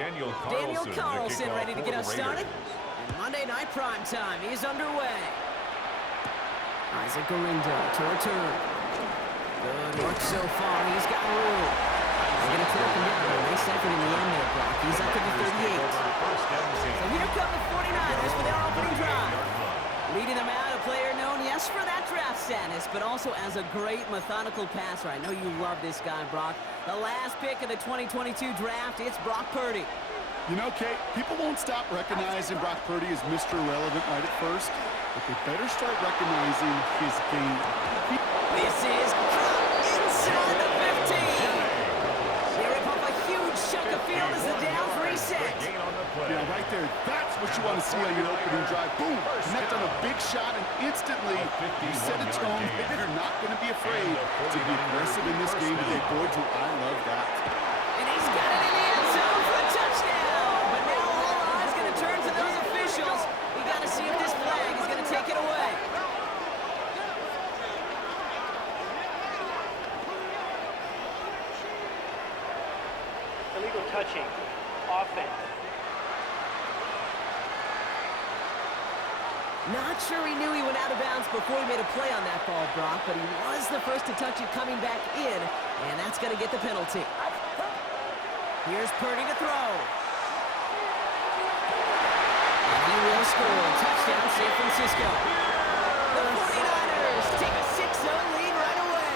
Daniel Carlson ready to get us started. And Monday Night Prime Time is underway. Isaac Gorindo to return. Good work so far. He's got room. They're going to clear him down. A nice effort in the end there, Brock. He's up to the 38. So here come the 49ers for their opening drive. Leading them out, a player known, yes, for that draft status, but also as a great methodical passer. I know you love this guy, Brock. The last pick of the 2022 draft, it's Brock Purdy. You know, Kate, people won't stop recognizing Brock Purdy as Mr. Irrelevant right at first, but they better start recognizing his game. This is inside the 15. They rip off a huge chunk of field as the downs reset. Yeah, right there. That's what you want to see on your opening drive. Boom! Connect on a big shot, and instantly you set a tone that you're not going to be afraid to be aggressive in this game today. Boy, do I love that. And he's got it in the end zone for a touchdown. But now all eyes going to turn to those officials. We got to see if this flag is going to take it away. Illegal touching. Offense. Not sure he knew he went out of bounds before he made a play on that ball, Brock, but he was the first to touch it coming back in, and that's going to get the penalty. Here's Purdy to throw. And he will score. Touchdown, San Francisco. The 49ers take a 6-0 lead right away.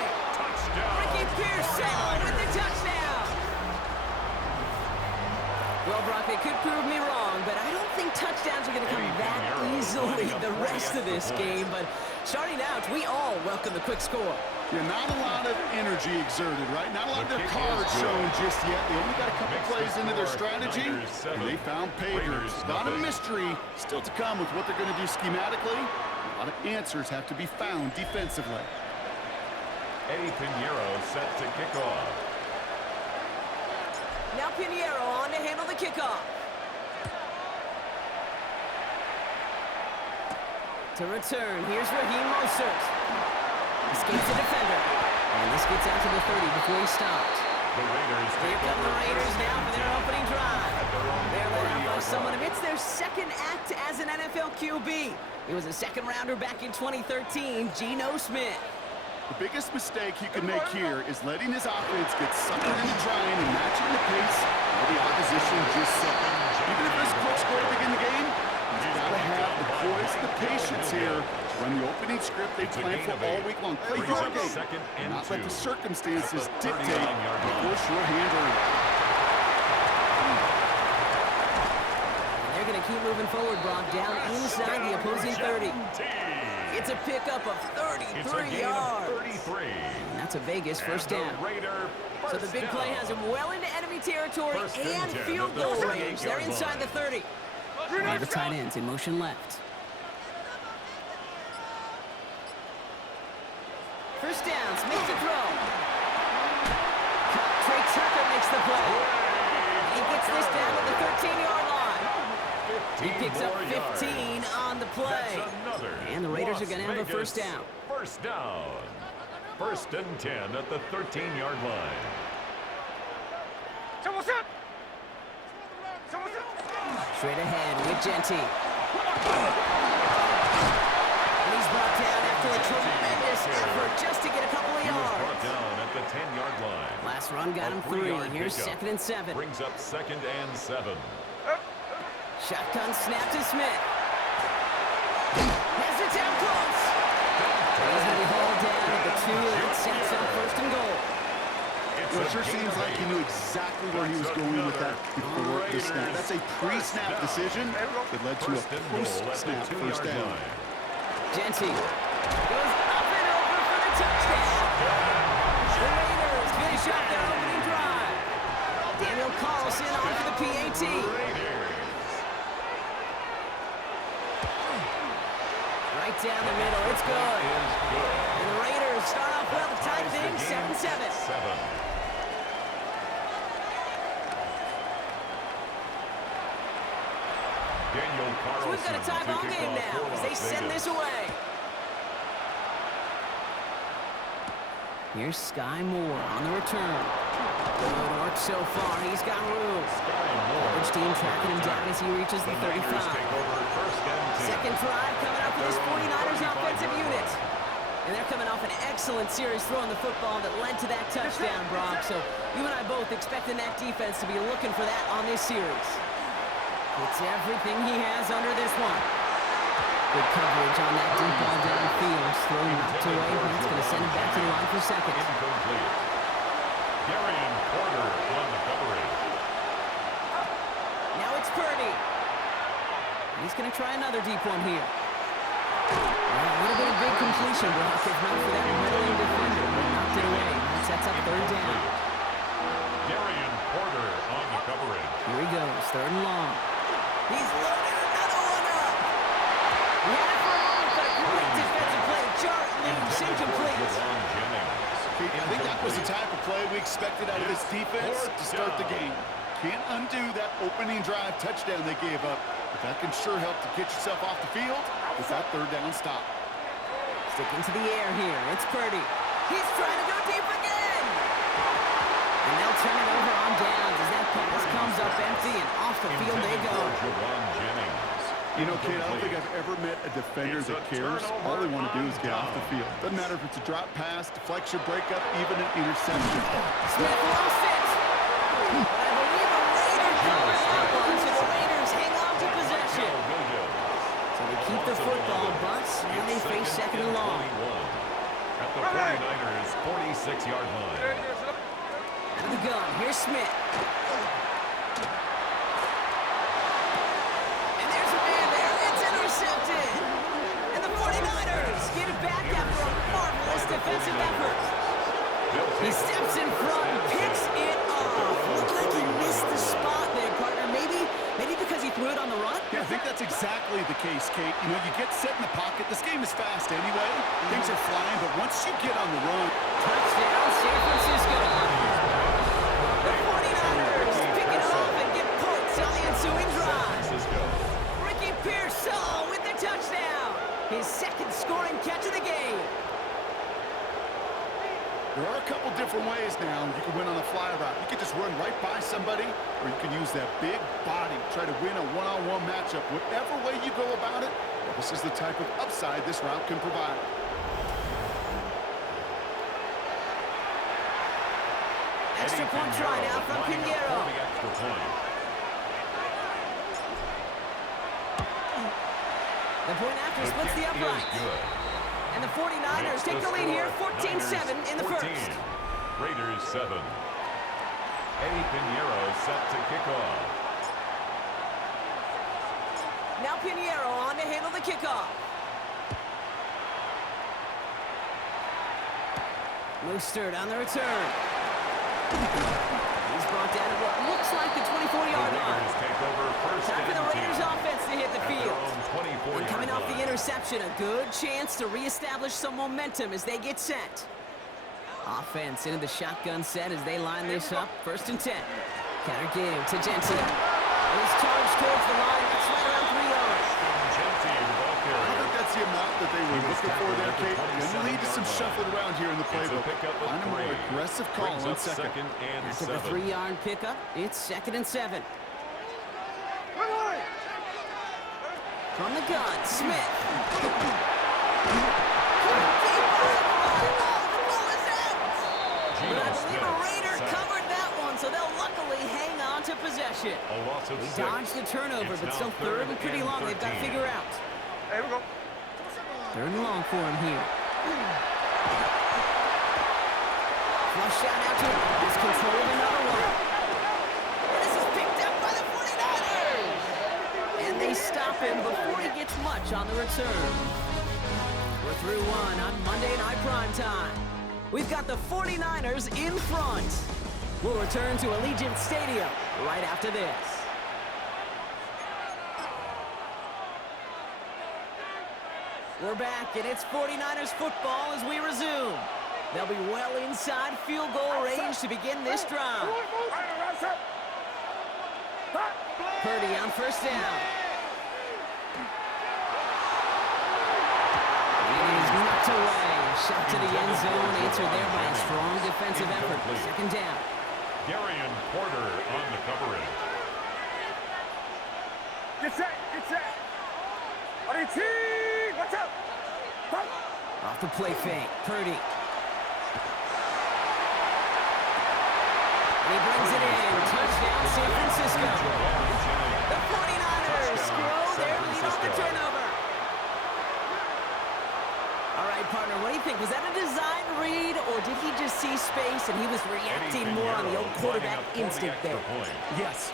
Ricky Pearsall with the touchdown. Well, Brock, they could prove me wrong, but I don't think touchdowns are going to come that easily the rest of this game. But starting out, we all welcome the quick score. Yeah, not a lot of energy exerted, right? Not a lot of their cards shown just yet. They only got a couple plays into their strategy, and they found pavers. A lot of mystery still to come with what they're going to do schematically. A lot of answers have to be found defensively. Eddie Pinheiro set to kick off. Now Pinheiro on to handle the kickoff. To return, here's Raheem Mostert. Escapes the defender. And this gets out to the 30 before he stopped. Here come the Raiders now for their opening drive. They're led out by someone amidst their second act as an NFL QB. He was a second-rounder back in 2013, Geno Smith. The biggest mistake he could make here is letting his offense get suckered into trying and matching the pace of the opposition just set. Even if there's a quick score to begin the game, he's got to have the poise and the patience here to run the opening script they planned for all week long. Play your game, and not let the circumstances dictate the push your hand early. They're going to keep moving forward, Brock, down inside the opposing 30. It's a pickup of 33 yards. And that's a Vegas first down. So the big play has him well into enemy territory and field goal range. They're inside the 30. Now the tight ends in motion left. First down, Smith to throw. Trey Tucker makes the play. He gets this down to the 13-yard line. He picks up 15 on the play. And the Raiders are going to have a first down. First down. First and 10 at the 13-yard line. Straight ahead with Genty. And he's brought down after a tremendous effort just to get a couple of yards. Brought down at the 10-yard line. Last run got him 3. Here's second and 7. Brings up second and 7. Shotgun snap to Smith. Has it down close. He's going to be hauled down at the 2, and it sets up first and goal. Well, it sure seems like he knew exactly where he was going with that before the snap. That's a pre-snap decision that led to a post-snap first down. Genty goes up and over for the touchdown. The Raiders finish up their opening drive. Daniel Carlson on for the PAT. Right down the middle, it's good. And the Raiders start off well to tie things 7-7. So we've got a tie ball game now as they send this away. Here's Sky Moore on the return. Good work so far. He's got room. Coverage team tracking him down as he reaches the 35. Second drive coming up for this 49ers offensive unit. And they're coming off an excellent series throwing the football that led to that touchdown, Brock. So you and I both expecting that defense to be looking for that on this series. It's everything he has under this one. Good coverage on that deep ball downfield. Throw knocked away, but it's going to send him back to the line for second. Incomplete. Darian Porter on the coverage. Now it's Purdy. He's going to try another deep one here. Well, a little bit of big completion, Brock, if not for that middling defender. He knocked it away. That sets up third down. Darian Porter on the coverage. Here he goes, third and long. He's loaded another one up. He had it for a moment, but a great defensive play. Jar leaves incomplete. I think that was the type of play we expected out of this defense to start the game. Can't undo that opening drive touchdown they gave up, but that can sure help to get yourself off the field with that third down stop. Sticking to the air here. It's Purdy. He's trying to go deep again. And they'll turn it over on downs as that pass comes up empty and off the field they go. You know, kid, I don't think I've ever met a defender that cares. All they want to do is get off the field. Doesn't matter if it's a drop pass, deflection, breakup, even an interception. Smith lost it. But I believe a Raider covers that one, so the Raiders hang on to possession. So they keep the football, but now they face second and long. At the 49ers' 46-yard line. Out of the gun, here's Smith. And there's a man there. It's intercepted. And the 49ers get it back after a marvelous defensive effort. He steps in front and picks it off. Looked like he missed the spot there, partner. Maybe because he threw it on the run? Yeah, I think that's exactly the case, Kate. You know, you get set in the pocket. This game is fast anyway. Things are flying, but once you get on the run... Touchdown, San Francisco. The 49ers pick it off and get points on the ensuing drive. Ricky Pearsall with the touchdown. His second scoring catch of the game. There are a couple different ways now. You can win on a fly route. You can just run right by somebody, or you can use that big body, try to win a one-on-one matchup. Whatever way you go about it, this is the type of upside this route can provide. Extra point try now from Pinheiro. The point after splits the uprights. And the 49ers take the lead here, 14-7 in the first. Raiders 7. Eddie Pinheiro set to kick off. Now Pinheiro on to handle the kickoff. Mostert on the return. He's brought down at what looks like the 24-yard line. Time for the Raiders offense to hit the field. And coming off the interception, a good chance to reestablish some momentum as they get set. Offense into the shotgun set as they line this up. First and 10. Counter game to Jensen. His charge towards the line. It's right around 3 yards. I think that's the amount that they were looking for there, Kate. Going to lead to some shuffling around here in the playbook. Find a more aggressive call on second. After the 3-yard pickup, it's 2nd and 7. From the gun, Smith. But I believe a Raider covered that one, so they'll luckily hang on to possession. They dodged the turnover, but still third and pretty long they've got to figure out. Here we go. Third and long for him here. Flush shot out to him. He's control of another one. And this is picked up by the 49ers. And they stop him before he gets much on the return. We're through one on Monday Night Primetime. We've got the 49ers in front. We'll return to Allegiant Stadium right after this. We're back, and it's 49ers football as we resume. They'll be well inside field goal range to begin this drive. Purdy on first down. He's knocked away. Shot to the end zone. Answered there by a strong defensive effort. Second down. Darian Porter on the coverage. Get set, get set. On your team, watch out. Off the play fake, Purdy. He brings it in. Touchdown, San Francisco. The 49ers grow their lead on the turnover. All right, partner, what do you think? Was that a design read, or did he just see space and he was reacting more on the old quarterback instinct there? Yes.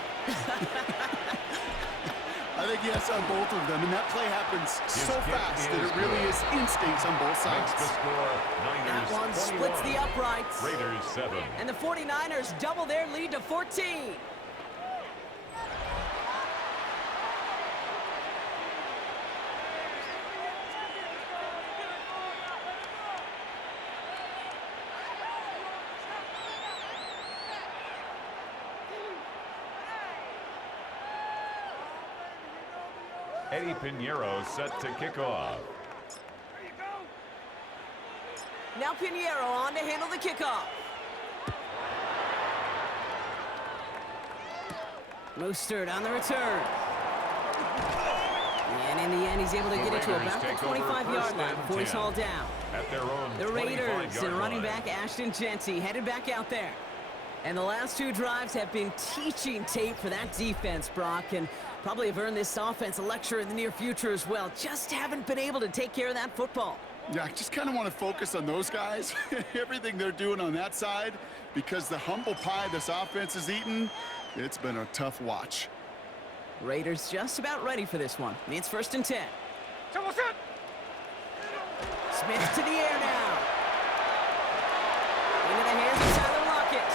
I think yes on both of them, and that play happens so fast that it really is instincts on both sides. That one splits the uprights. Raiders 7. And the 49ers double their lead to 14. Eddie Pinheiro set to kick off. Now Pinheiro on to handle the kickoff. Mostert on the return. And in the end, he's able to get it to about the 25-yard line before he's hauled down. At their own The Raiders and running line. back Ashton Jeanty headed back out there. And the last two drives have been teaching tape for that defense, Brock, and probably have earned this offense a lecture in the near future as well. Just haven't been able to take care of that football. Yeah, I just kind of want to focus on those guys, everything they're doing on that side, because the humble pie this offense has eaten, it's been a tough watch. Raiders just about ready for this one. It's 1st and 10. Smith to the air now. Into the hands of Tyler Lockett.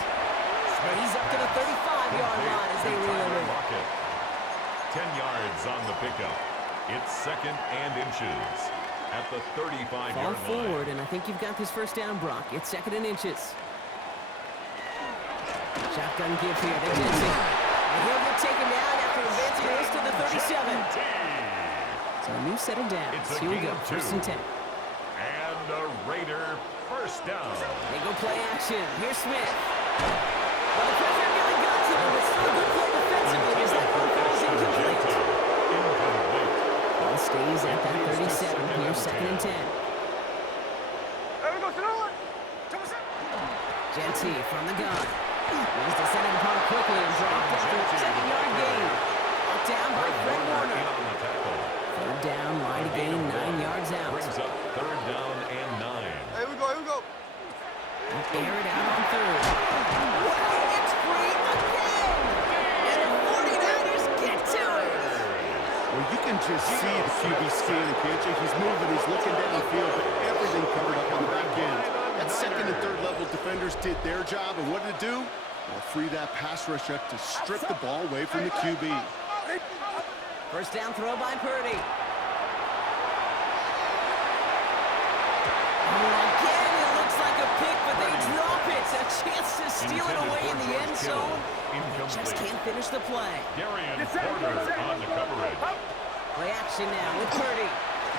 He's up to the 35-yard line as they reel it in. 10 yards on the pickup. It's 2nd and inches at the 35-yard Fall line. forward, and I think you've got this first down, Brock. It's 2nd and inches. Shotgun give here to Jensen. And he'll get taken down after advancing this to the 37. So a new set of downs. It's a Here we gain go, of 1st and 10. And a Raider first down. They go play action. Here's Smith. Well, the pressure really got to him, but still a good play defensively as that one falls incomplete. Ball stays at that 37. Here's 2nd and 10. Jeanty from the gun. He's descended upon quickly and dropped after a 7-yard gain. Brought down by Fred Warner. Third down, line to gain 9 yards out. Brings up 3rd down and 9. Here we go. Air it out on 3rd. Wow, it's free again! And the 49ers get to it! Well, you can just see the QB scanning, can't you? He's moving, he's looking downfield, but everything covered up on the back end. That 2nd and 3rd level defenders did their job, and what did it do? Well, free that pass rush up to strip the ball away from the QB. First down throw by Purdy. Again, it looks like a pick, but they drop it. A chance to steal it away in the end zone. Just can't finish the play. Darian Porter on the coverage. Play action now with Purdy.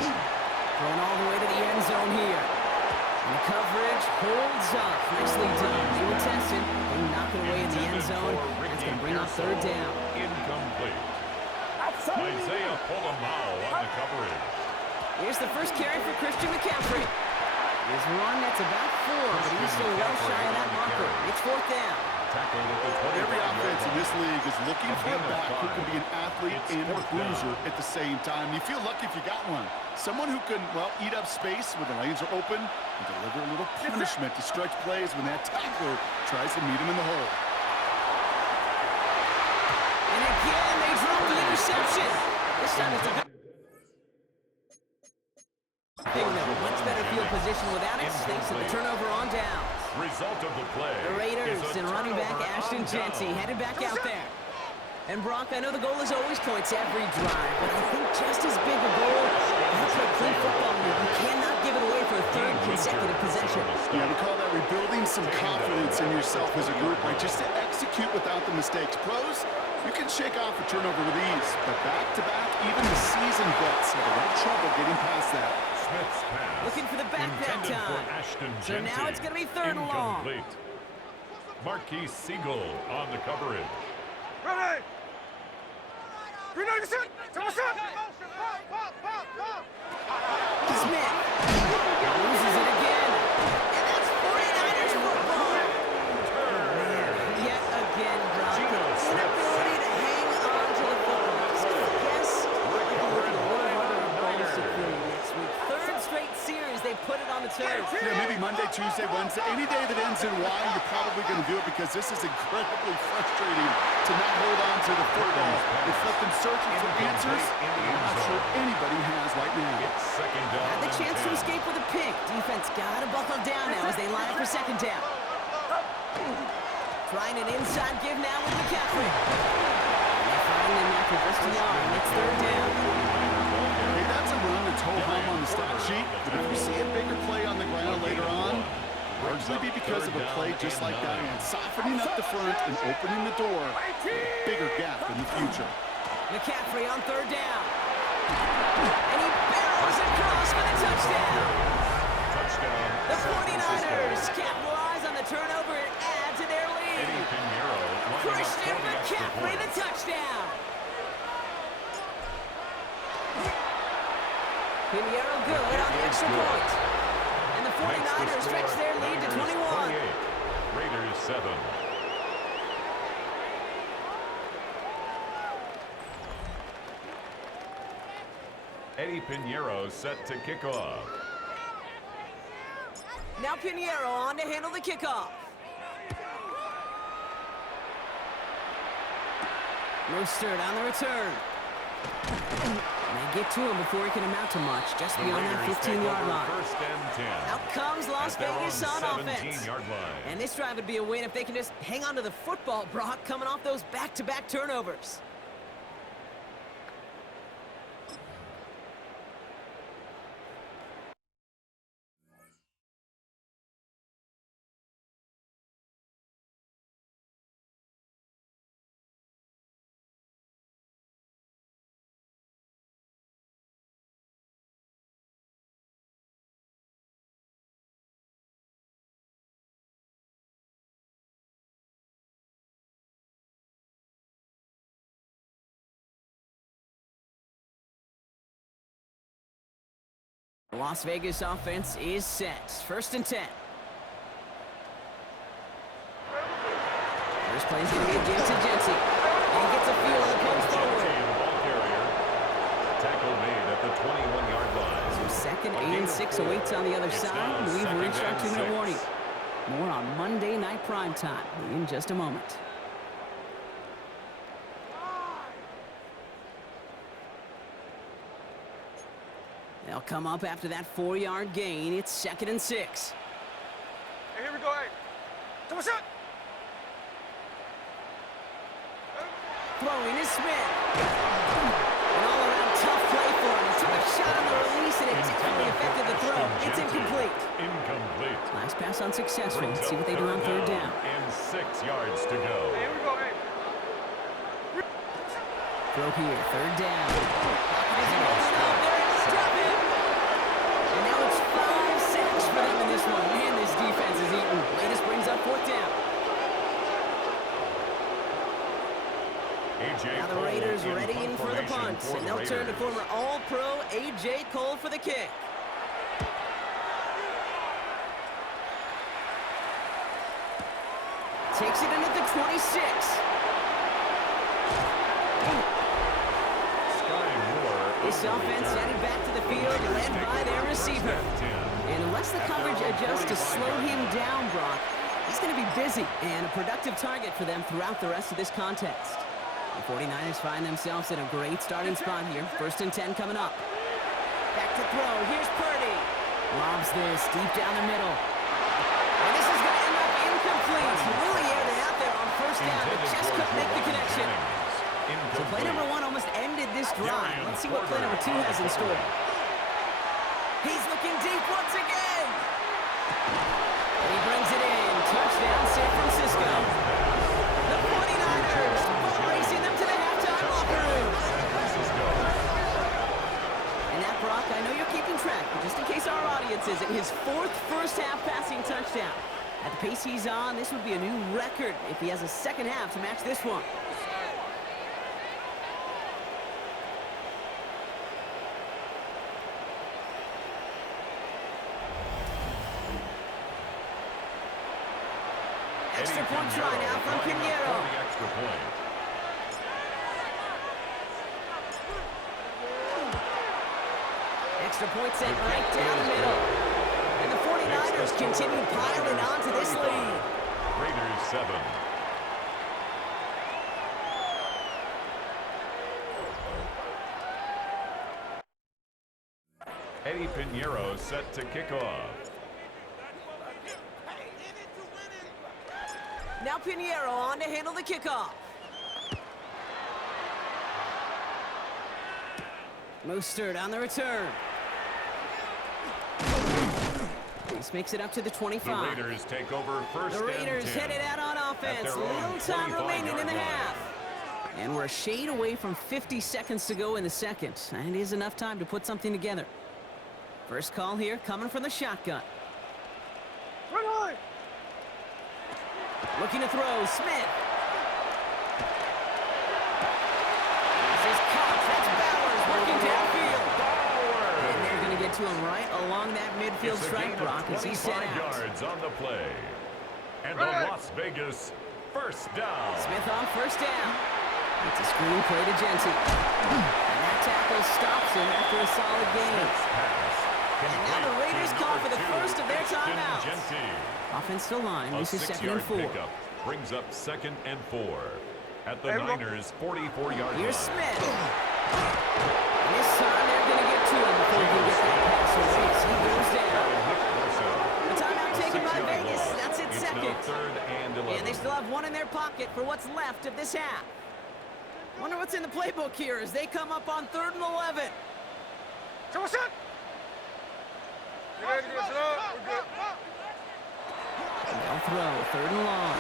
Going all the way to the end zone here. And the coverage holds up. Nicely done. They were tested. They knock it away in the end zone. That's going to bring up 3rd down. Incomplete. Isaiah Polamalu on the coverage. Here's the first carry for Christian McCaffrey. His run, that's about 4, but he's still well shy of that marker. It's 4th down. Every offense in this league is looking for a back who can be an athlete and a bruiser at the same time. You feel lucky if you got one. Someone who can, well, eat up space when the lanes are open and deliver a little punishment to stretch plays when that tackler tries to meet him in the hole. And again, they drop the interception. This time it's a good thing, though. Much better field position without it, thanks to the turnover on downs. Result of the play. The Raiders is a and running back turnover Ashton on Jeanty down. headed back out there. And Brock, I know the goal is always points every drive, but I think just as big a goal, that's what play football here. You cannot give it away for a 3rd consecutive possession. Yeah, we call that rebuilding some confidence in yourself as a group, right? Just to execute without the mistakes. Pros, you can shake off a turnover with ease, but back-to-back, even the seasoned vets have a little trouble getting past that. Smith's pass. Looking for the back that intended for time. Ashton So Jeanty. now it's going to be 3rd and long. Incomplete. Marquise Siegel on the coverage. Ready! Green light, set! Set! Smith loses it again. And that's 49ers football. Man, yet again, Brock. Inability to hang on to the football. Just gonna guess like a little other opponents to play next week. Third straight series they put it on the turf. Yeah, maybe Monday, Tuesday, Wednesday, any day that ends in Y, you're probably going to do it because this is incredibly frustrating to not hold on to the football. It's left them searching for answers I'm not sure anybody has right now. It's second down. Had the and chance to 10. escape with a pick. Defense got to buckle down now as they line up for second down. Trying an inside give now with McCaffrey. And they find him after just a yard, and it's third down. Hey, that's a run that's ho-hum on the stat sheet, but if you see a bigger play on the ground later on, largely be because of a play just like that and softening up the front and opening the door for a bigger gap in the future. McCaffrey on third down. And he barrels across for the touchdown. Touchdown. The San 49ers Francisco. capitalize on the turnover and add to their Eddie lead. Pinheiro lining up Christian 20 extra McCaffrey, the points. touchdown. Pinheiro good on the extra point. And the 49ers stretch their lead to 21. 28. Raiders 7. Eddie Pinheiro set to kick off. Now Pinheiro on to handle the kickoff. Mostert on the return. They get to him before he can amount to much, just beyond that 15-yard line. First and 10. Out comes Las At their Vegas own on offense. 17-yard line. And this drive would be a win if they can just hang on to the football, Brock, coming off those back-to-back turnovers. The Las Vegas offense is set. First and 10. First play is going to be a give to Jency. And he gets a feel of the punch forward. The ball carrier. Tackle made at the 21-yard line. So second and 6 awaits on the other It's side. now And we've second reached our and 2-minute 6. warning. More on Monday Night Primetime in just a moment. They'll come up after that 4-yard gain. It's second and 6. Hey, here we go, hey. Come on, shot! Throwing is Smith. An all-around tough play for him. He took a shot on the release, and it definitely affected the throw. It's incomplete. Incomplete. Last pass unsuccessful. Brings Let's see up what they do on third down. And 6 yards to go. Hey, here we go, hey. Throw here, third down. Isn't open up. They're able to drop it. And now it's 5 sacks for them in this one. Man, this defense is eating. Latest brings up fourth down. Now the Raiders ready in for the punt, and they'll turn to former All-Pro A.J. Cole for the kick. Takes it in at the 26. This offense headed back to the field, led by their receiver. And unless the coverage adjusts to slow him down, Brock, he's going to be busy and a productive target for them throughout the rest of this contest. The 49ers find themselves in a great starting spot here. First and 10 coming up. Back to throw. Here's Purdy. Lobs this deep down the middle. And this is going to end up incomplete. He really aired it out there on first down, but just couldn't make the connection. So play number 1 almost ended this drive. Let's see what play number 2 has in store. He's looking deep once again. And he brings it in. Touchdown, San Francisco. The 49ers racing them to the halftime locker room. And that, Brock, I know you're keeping track, but just in case our audience isn't, his 4th first-half passing touchdown. At the pace he's on, this would be a new record if he has a second half to match this one. Extra point try now from Pinheiro. Extra point. Extra point sent right down the middle. And the 49ers continue piling onto this lead. Raiders 7. Eddie Pinheiro set to kick off. Now Pinheiro on to handle the kickoff. Mostert on the return. This makes it up to the 25. The Raiders take over first. The Raiders and 10 headed out on offense. Little time remaining in the half. And we're a shade away from 50 seconds to go in the second. And it is enough time to put something together. First call here coming from the shotgun. Looking to throw, Smith. This is caught. That's Bowers working downfield. And they're going to get to him right along that midfield strike block as he set out. Yards on the play. And the Las Vegas first down. Smith on first down. It's a screen play to Genty. And that tackle stops him after a solid gain. And now the Raiders call for the first of their timeouts. Offensive line, this is 2nd and 4. Pickup brings up 2nd and 4 at the Niners' 44-yard line. Here's Smith. And this time they're going to get to him before he can get that pass away. He goes down. The timeout taken by Vegas. That's it, second. And they still have one in their pocket for what's left of this half. Wonder what's in the playbook here as they come up on 3rd and 11. They'll throw, 3rd and long.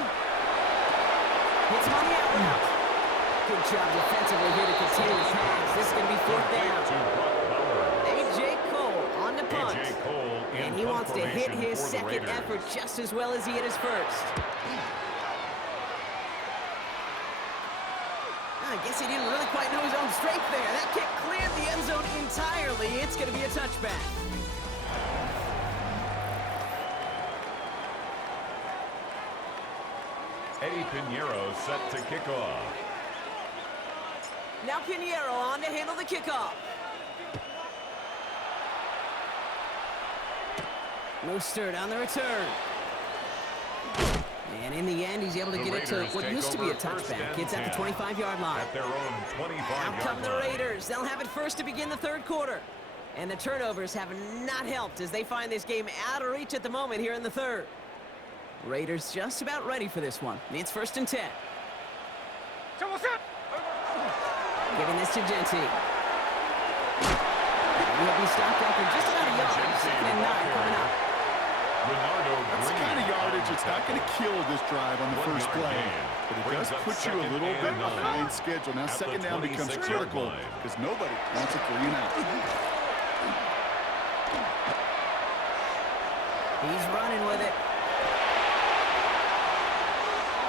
Hits him on the out route. Good job defensively here to continue the pass. This is going to be 4th down. A.J. Cole on the punt. And he wants to hit his second effort just as well as he hit his first. I guess he didn't really quite know his own strength there. That kick cleared the end zone entirely. It's going to be a touchback. Eddie Pinheiro set to kick off. Now Pinheiro on to handle the kickoff. Mostert on the return. And in the end, he's able to get it to what used to be a touchback. It's at the 25-yard line. At their own 25-yard line. Out come the Raiders. They'll have it first to begin the 3rd quarter. And the turnovers have not helped as they find this game out of reach at the moment here in the 3rd. Raiders just about ready for this one. It's 1st and 10. Giving this to Genty. He'll be stopped after just about a yard. 2nd and 9 coming up. That's the kind of yardage it's not going to kill this drive on the first play. But it does put you a little bit behind schedule. Now 2nd down becomes critical because nobody wants a 3 and out. He's running with it.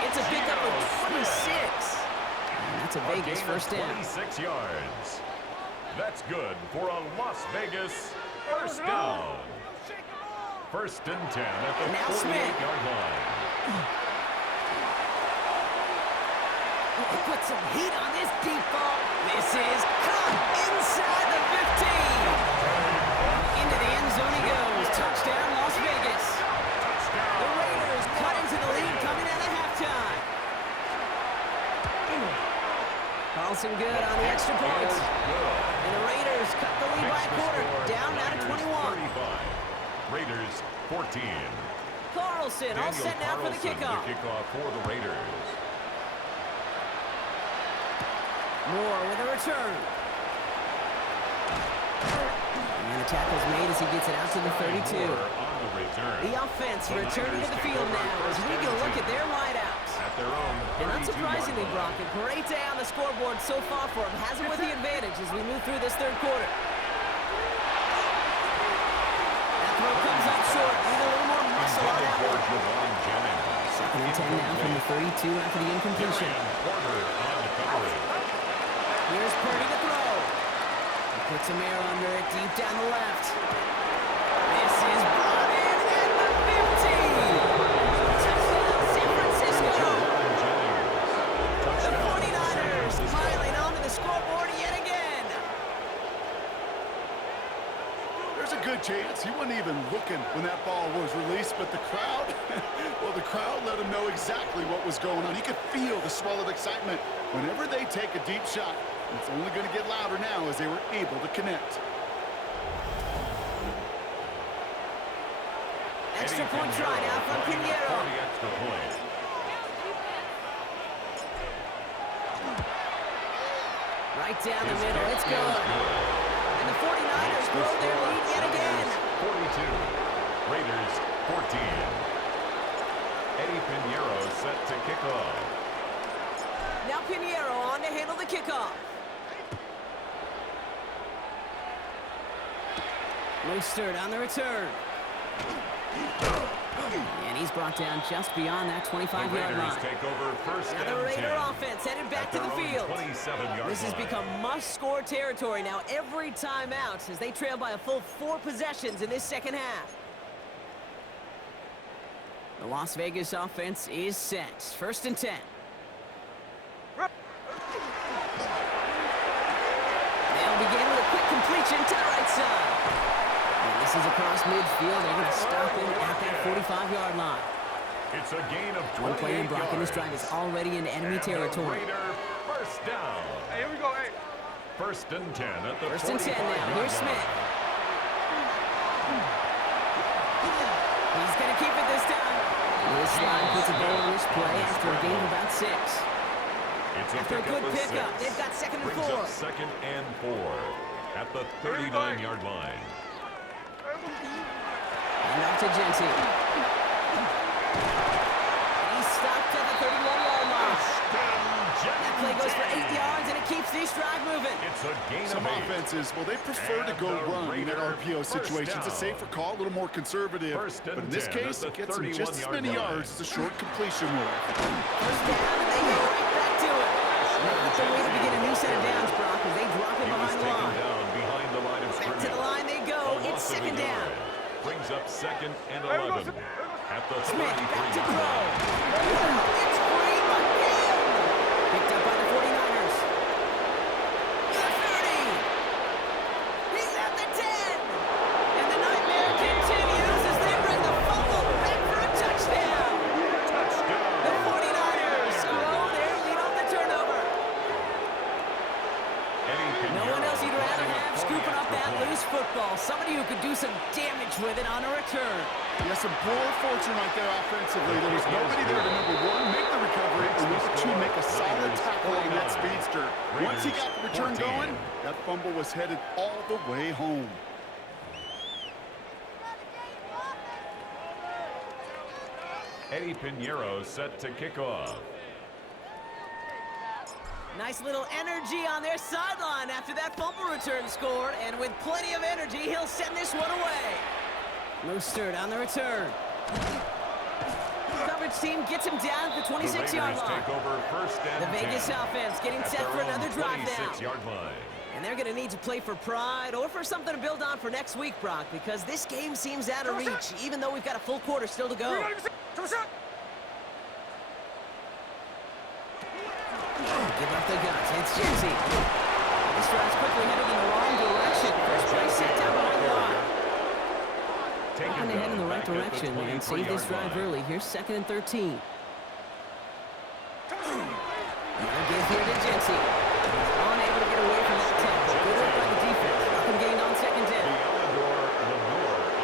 It's a pickup of 26. And that's a Vegas first down. 26 yards. That's good for a Las Vegas first down. 1st and 10 at the 48-yard line. Put some heat on this deep ball. This is caught inside the 15. Into the end zone he goes. Touchdown, Las Vegas. The Raiders cut into the lead coming out of halftime. Carlson good on the extra point. And the Raiders cut the lead by a quarter. Down now to 21. Raiders 14. Carlson all set now for the kickoff. The kickoff for the Raiders. Moore with a return. And the tackle's made as he gets it out to the 32. The offense returning to the field now as we get a look at their wideouts. And unsurprisingly, Brock, a great day on the scoreboard so far for him. Has him with the advantage as we move through this 3rd quarter. That throw comes up short. Need a little more muscle whistle on that one. Javon Jennings. Second and 10 now from the 32 after the incompletion. Porter on the coverage. Here's Purdy to throw. He puts a mirror under it deep down the left. This is brought in at the 50. Touchdown, San Francisco. The 49ers smiling onto the scoreboard yet again. There's a good chance he wasn't even looking when that ball was released, but the crowd, well, the crowd let him know exactly what was going on. He could feel the swell of excitement. Whenever they take a deep shot, it's only going to get louder now as they were able to connect. Extra point try now from Pinheiro. Extra point. Right down the middle, it's good. And the 49ers grow their lead yet again. 42. Raiders 14. Eddie Pinheiro set to kick off. Now Pinheiro on to handle the kickoff. Mostert on the return. And he's brought down just beyond that 25-yard line. Take over first now the Raider offense headed back to the field. This has become must-score territory now every time out as they trail by a full 4 possessions in this second half. The Las Vegas offense is set. First and 10. They'll begin with a quick completion to the right side. And this is across midfield. They're going to stop him at that 45-yard line. It's a gain of 28 One player blocking this yards. drive is already in enemy territory. Raider first down. Hey, here we go, hey. First and 10 at the First and 10 now. Here's Smith. He's going to keep it this time. This line puts a bow on this play after a gain of about 6. After a good pickup, they've got second and 4. Brings up second and 4 at the 39-yard line. And off to Jensen. He's stopped at the 31-yard line. That play goes for 8 yards, and it keeps this drive moving. It's a gain Some of 8. offenses, well, they prefer to go run in that RPO situation. It's a safer call, a little more conservative. But in this case, it gets them just as many yards as a short completion will. First down, and they go right back to it. Not the way to begin a new set of downs, Brock, as they drop him behind the line. Behind the line of Back scrimmage. to the line they go. It's second down. Brings up second and 11 at the 33 Smith back to throw. line. It's free again. Picked up by the 49ers. The 30. He's at the 10. And the nightmare continues as they bring the fumble back for a touchdown. The 49ers grow their lead off the turnover. No one else you'd rather have scooping up that loose football. Somebody who could do some damage with it on a return. Yeah, some poor fortune right there offensively. There was nobody there to, number 1, make the recovery, and number 2, make a solid tackle on that speedster. Once he got the return going, that fumble was headed all the way home. Eddie Pinheiro set to kick off. Nice little energy on their sideline after that fumble return scored, and with plenty of energy, he'll send this one away. Mostert on the return. Coverage team gets him down at the 26-yard line. Take over first and The Vegas 10 offense getting at set their for own another drive now. 26-yard line. And they're going to need to play for pride or for something to build on for next week, Brock, because this game seems out of reach, even though we've got a full quarter still to go. Give up the guts. It's Jensen. This drive's quickly headed in the wrong direction. First play set down behind the line. Trying to head in the right direction and save this drive early. Here's second and 13. Another give here to Jensen. He's unable to get away from that tackle. Good work by the defense. Nothing gained on second down.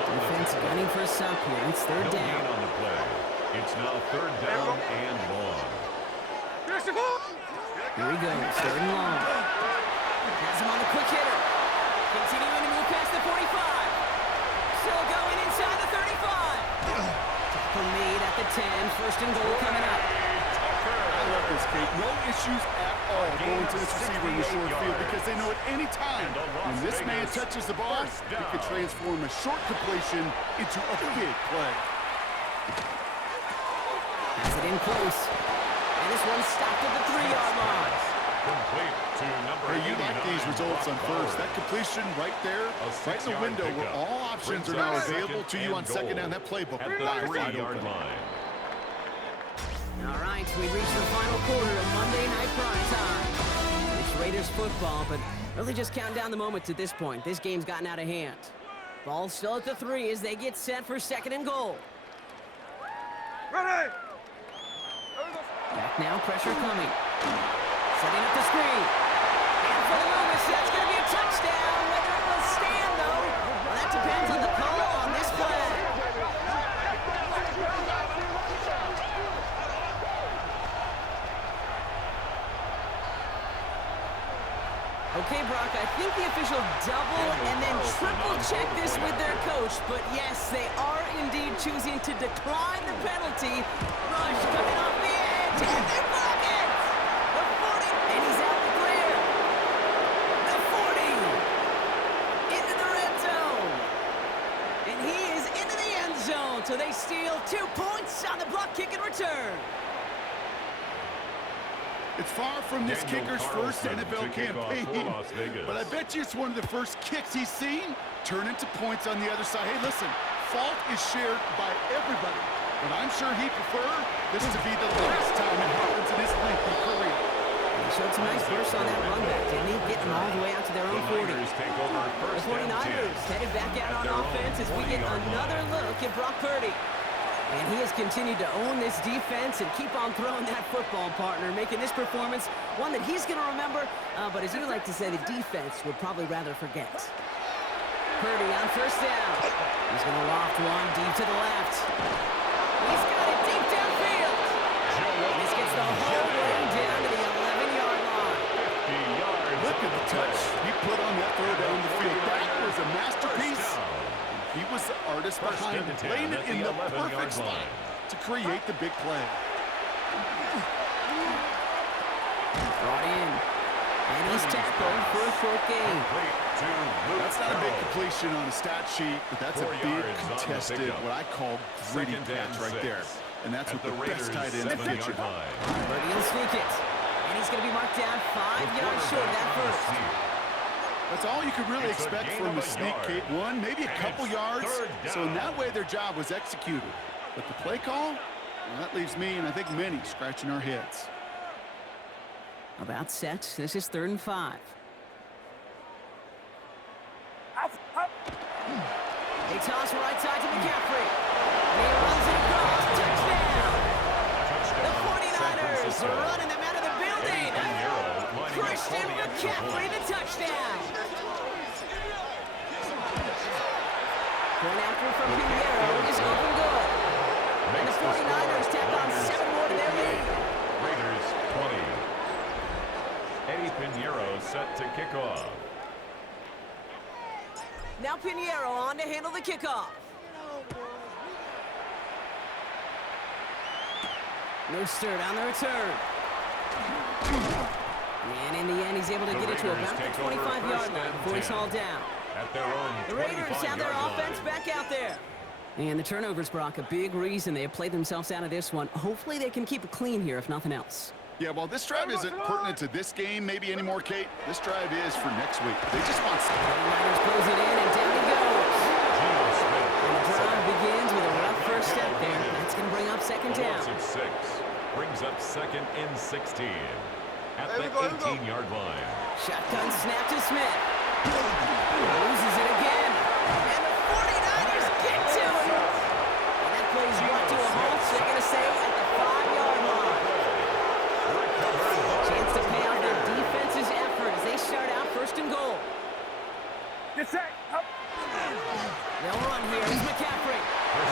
Defense gunning for a stop here. It's third down. On the play. It's now third down and long. Here he goes, third and long. Has him on the quick hitter. Continuing to move past the 45. Still going inside the 35. Tackle made at the 10. First and goal coming up. I love this, Kate. No issues at all going to this receiver in the short field because they know at any time when this man touches the ball, he can transform a short completion into a big play. Has it in close. And this one stopped at the 3-yard line. Complete to number Hey, you like 89, these results on Brock first. Bowers. That completion right there, right in the window where all options are now available to you on second down. That playbook at is the wide 3-yard open. line. All right, we reached the final quarter of Monday Night Prime Time. It's Raiders football, but really just counting down the moments at this point. This game's gotten out of hand. Ball still at the 3 as they get set for second and goal. Ready. Back now, pressure coming. Setting up the screen. And for the moment, that's going to be a touchdown. Whether it will stand, though, well, that depends on the call on this play. Okay, Brock, I think the official double and then triple check this with their coach. But yes, they are indeed choosing to decline the penalty. Rush coming off the edge, and they block it! The 40, and he's out the clear. The 40, into the red zone. And he is into the end zone, so they steal 2 points on the block kick and return. It's far from this Daniel kicker's first Carlson NFL to kick off campaign, for Las Vegas. but I bet you it's one of the first kicks he's seen turn into points on the other side. Hey, listen, fault is shared by everybody, but I'm sure he'd prefer this to be the last time it happens in his lengthy career. He showed some nice bursts on that run back, didn't he? Getting them all the way out to their own 40. Niners take over The first and 49ers 10 headed back out at on their own offense as we get 20-yard another line. look at Brock Purdy. And he has continued to own this defense and keep on throwing that football, partner, making this performance one that he's going to remember, but as you like to say, the defense would probably rather forget. Purdy on first down. He's going to loft one deep to the left. He's got it deep downfield. And this gets the whole way down to the 11-yard line. 50 yards. Look at the touch he put on that throw down the field. That was a masterpiece. He was the artist behind it, laying it in the perfect spot to create the big play. Brought in. And he's tackled for a short gain. That's not a big completion on a stat sheet, but that's a 4 big yards on the contested, pickup. what I call gritty Second and catch right 6. there. And that's At what the best Raiders' tight ends 7-yard feature. line. Purdy will sneak it. And he's going to be marked down 5 yards short of that first. That's all you could really It's a expect gain from of a a sneak yard. Kate. One, maybe a And couple it's yards. third So in down. that way, their job was executed. But the play call, well, that leaves me and I think many scratching our heads. About set. This is 3rd and 5. They toss right side to McCaffrey. And he runs it across. Touchdown! The 49ers running them out of the building. Christian McCaffrey, the touchdown. Going after from Pinheiro is open good. And the 49ers tack on 7 more to their lead. Raiders 20. Eddie Pinheiro set to kick off. Now Pinheiro on to handle the kickoff. Mostert on the return. And in the end, he's able to get it to about the 25-yard line before he's hauled down. At their own The Raiders have their 25-yard offense line. back out there. And the turnovers, Brock, a big reason they have played themselves out of this one. Hopefully they can keep it clean here, if nothing else. Yeah, while this drive isn't pertinent to this game maybe anymore, Kate, this drive is for next week. They just want something. 49ers close it in, and down he goes. Geno Smith. And the drive begins with a rough first step there. That's going to bring up second down. Loss of 6. Brings up second and 16. At the 18-yard line. Shotgun snap to Smith. Loses it again. And the 49ers get to him. And that play's brought to a halt, so they're going to say at the 5-yard line. Chance to pay off their defense's effort as they start out 1st and goal. Get set. Up. They'll run here. Here's McCaffrey.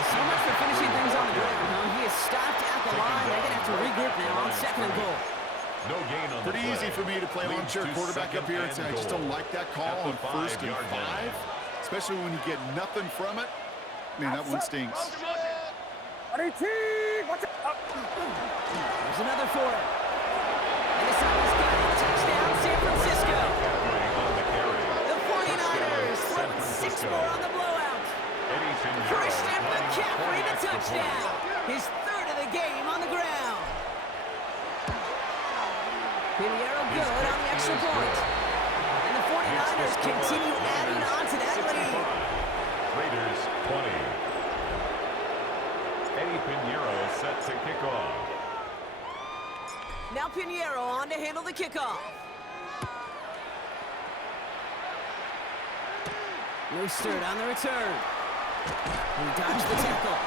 So much for finishing things on the ground, huh? He is stopped at the line. They're going to have to regroup now on 2nd and goal. No gain on Pretty the play. easy for me to play Leads armchair to quarterback up here and say I just don't like that call on At the 1st and 5-yard line. 5, especially when you get nothing from it. Man, that one stinks. Ready, team. Watch it. Up. There's another for him. And this time he's got it. Touchdown, San Francisco. On the carry. The 49ers throwing 6 more on the blowout. Eddie Pinheiro Christian running McCaffrey, the 40 extra touchdown. points. Pinheiro good on the extra point. And the 49ers continue adding on to that lead. Raiders 20. Eddie Pinheiro set to kick off. Now Pinheiro on to handle the kickoff. Mostert on the return. He dodged the tackle.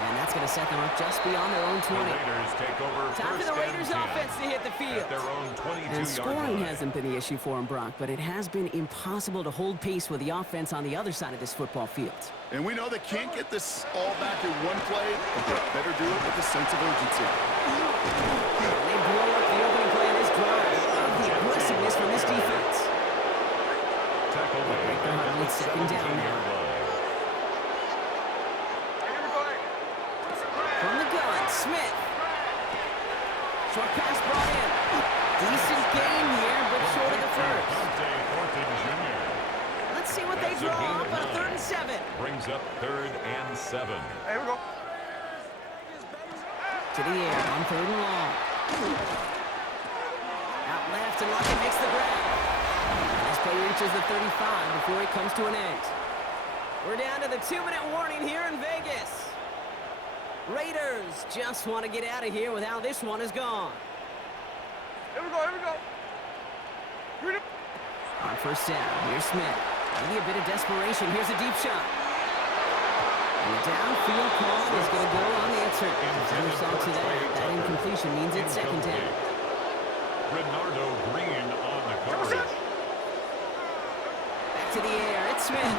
And that's going to set them up just beyond their own 20. The Raiders take over. Time for the Raiders offense to hit the field. At their own 22-yard And scoring line. hasn't been the issue for him, Brock, but it has been impossible to hold pace with the offense on the other side of this football field. And we know they can't get this all back in one play, but they better do it with a sense of urgency. And they blow up the opening play of this drive. Love the aggressiveness from this defense. Tackle made Break the huddle with second down now. From the gun, Smith. Short pass brought in. Decent gain here, but short of the first. Let's see what they draw up on a 3rd and 7. Brings up 3rd and 7. Here we go. To the air on 3rd and long. Out left, and Lockett makes the grab. And this play reaches the 35 before it comes to an end. We're down to the 2-minute warning here in Vegas. Raiders just want to get out of here with how this one is gone. Here we go, here we go. Here we go. On 1st down, here's Smith. Maybe a bit of desperation. Here's a deep shot. And the downfield call is going to go unanswered. Defender saw to that. That incompletion means it's 2nd down. Renardo Green on the coverage. Back to the air. It's Smith.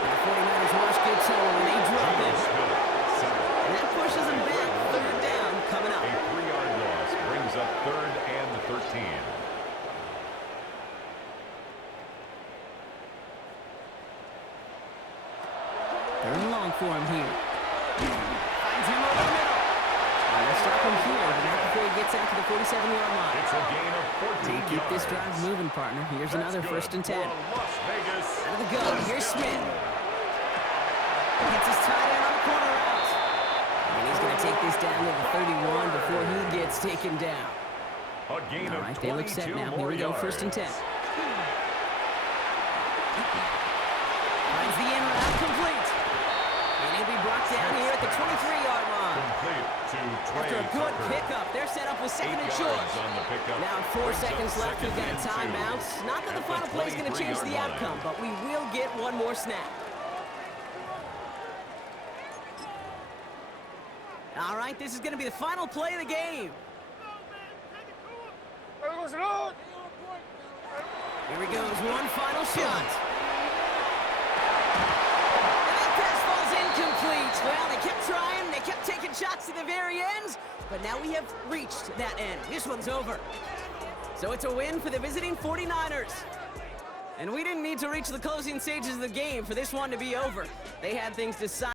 And the 49ers rush good tone and they drop it. And that pushes them back. 3rd down coming up. A 3-yard loss brings up 3rd and 13. They're long for him here. Finds him over the middle. And they'll stop him here, but not before he gets out to the 47-yard line. It's a gain of 14 Keep this yards. drive moving, partner. Here's another That's 1st and good 10. for Las Vegas. Out of the gun, here's Smith. Gets his tight end on the corner out. And he's going to take this down to the 31 before he gets taken down. A gain All of right, they look set 22 now. Here more we go, 1st and 10. Finds the in route complete. And he'll be brought down here at the 23-yard line. Complete to Trey After a good Tucker. pickup, they're set up with 2nd 8 and yards short. on the pickup. Now 4 Brings up seconds left. We've got a 2nd and 2. timeout. Not that the At final play is going to change the 23-yard line. outcome, but we will get one more snap. All right, this is going to be the final play of the game. Here goes it on. Here he goes, one final shot. And that pass falls incomplete. Well, they kept trying, they kept taking shots to the very end, but now we have reached that end. This one's over. So it's a win for the visiting 49ers. And we didn't need to reach the closing stages of the game for this one to be over. They had things decided.